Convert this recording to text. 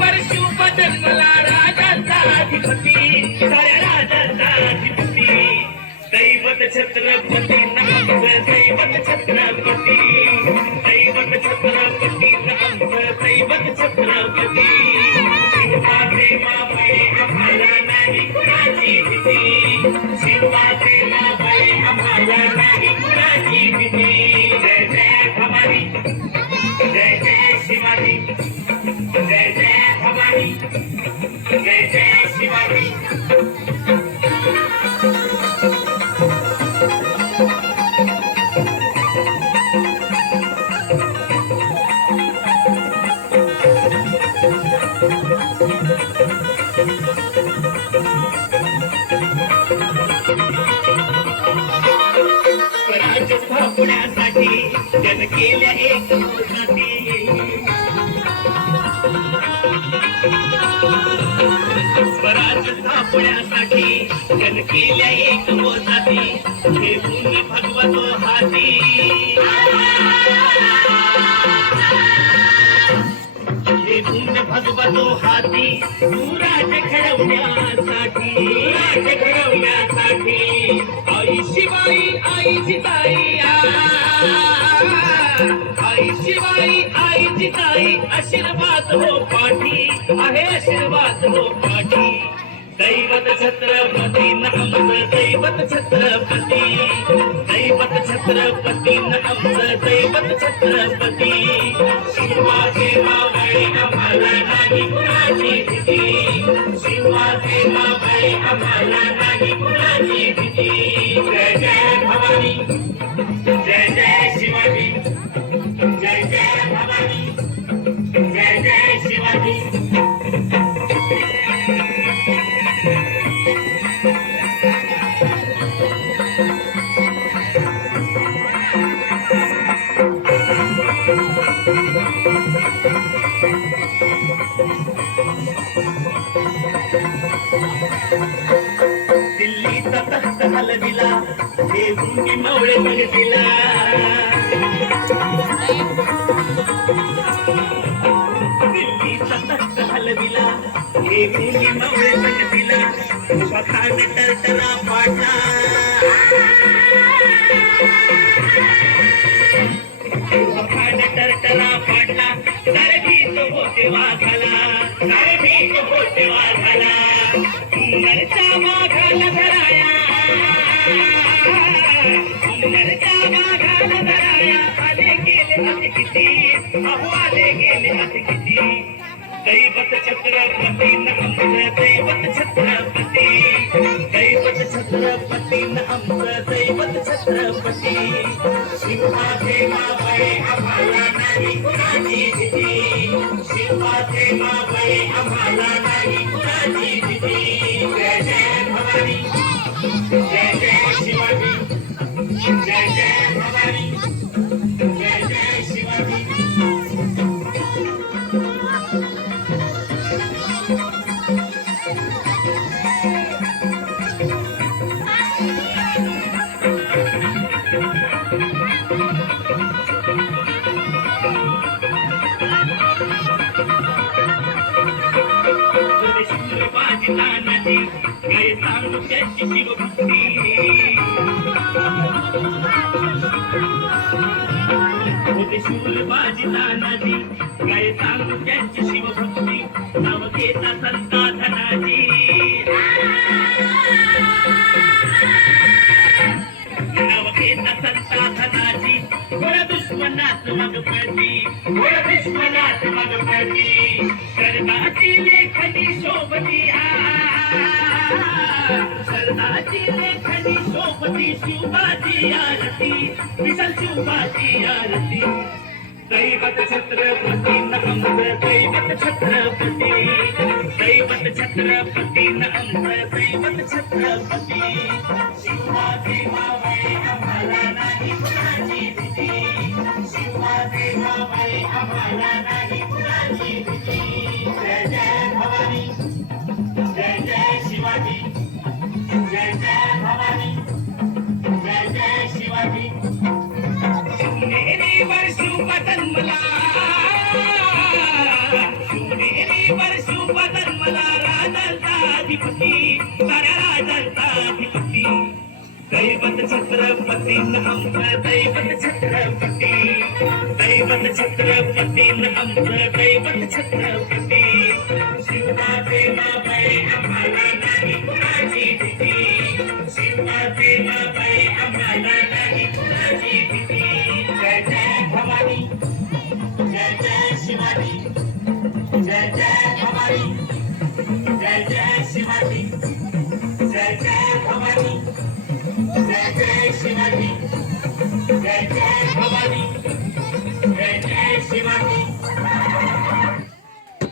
वर्षू जन्मला राजाचा अधिपती साऱ्या राजाचा अधिपती दैवत छत्रपती नमः दैवत छत्रपती दैवत छत्रपती नमः दैवत छत्रपती शिवाचे मावळे आम्हाला नाही कुणाची भीती शिवाचे मावळे आम्हाला नाही कुणाची भीती जय जय भवानी जय जय शिवाजी जय जय भवानी जय जय शिवाजी स्वराज्य स्थापण्यासाठी जन केल्या एक स्वराज्य स्थापण्यासाठी जन केल्या एक जाती हे पुण्य भगवतो हाती हे पुण्य भगवतो हाती तू राज्य घडवण्यासाठी राज्य घडवण्यासाठी आई शिवाई आई जिताई आई शिवाई आई जिताई आशीर्वाद हो पाठी आहे आशीर्वाद हो पाठी दैवत छत्रपती नमः दैवत छत्रपती दैवत छत्रपती नमः दैवत छत्रपती शिवाचे मावळे आम्हाला नाही कुणाची भीती शिवाचे मावळे आम्हाला नाही कुणाची भीती जय जय भवानी जय जय शिवाजी जय जय भवानी जय जय शिवाजी दिल्लीचा तख्त हलविला हे भूमी मावळे बघतिला दिल्लीचा तख्त हलविला हे भूमी मावळे बघतिला पखान टरटरा पाडला पखान टरटरा पाडला सरभीत होते वाघाला सरभीत होते वाघाला नरचा वाघाला धराया नरचा वाघाला धराया आले गेले हात किती अहो आले गेले हात किती दैवत छत्रपती नमः दैवत छत्रपती दैवत छत्रपती नमः दैवत छत्रपती शिवाचे मावळे आम्हाला नाही कुणाची भीती शिवाचे मावळे आम्हाला नाही कुणाची भीती जय जय भवानी जय जय शिवाजी जय जय भवानी जय जय शिवाजी नदी काय सांगू त्याची शिवभक्ती होते शूल बाजीला नदी काय सांगू त्याची शिवभक्ती नाव घेता संता धनाजी नाव घेता संता धनाजी गोळ्या दुश्मनात मग पडली गोळ्या दुश्मनात मग पडली सरदाची लेखनी शोभती सरदाची लेखनी शोभती शिवबाची आरती विशाल शिवबाची आरती दैवत छत्रपती नमः दैवत छत्रपती दैवत छत्रपती नमः दैवत छत्रपती शिवाचे मावळे आम्हाला नाही कुणाची भीती शिवाचे मावळे आम्हाला नाही कुणाची भीती जय जय भवानी जय जय शिवाजी जय जय भवानी जय जय शिवाजी मेरी वर्षू जन्मला मेरी दैवत छत्रपती आमचं दैवत छत्रपती दैवत छत्रपती आमचं दैवत छत्रपती शिवाचे बाबाई आम्हाला नाही कुणाची भीती शिवाचे बाबाई आम्हाला नाही कुणाची भीती जय जय भवानी जय जय शिवाजी जय जय भवानी जय जय शिवाजी जय जय भवानी जय जय शिवाजी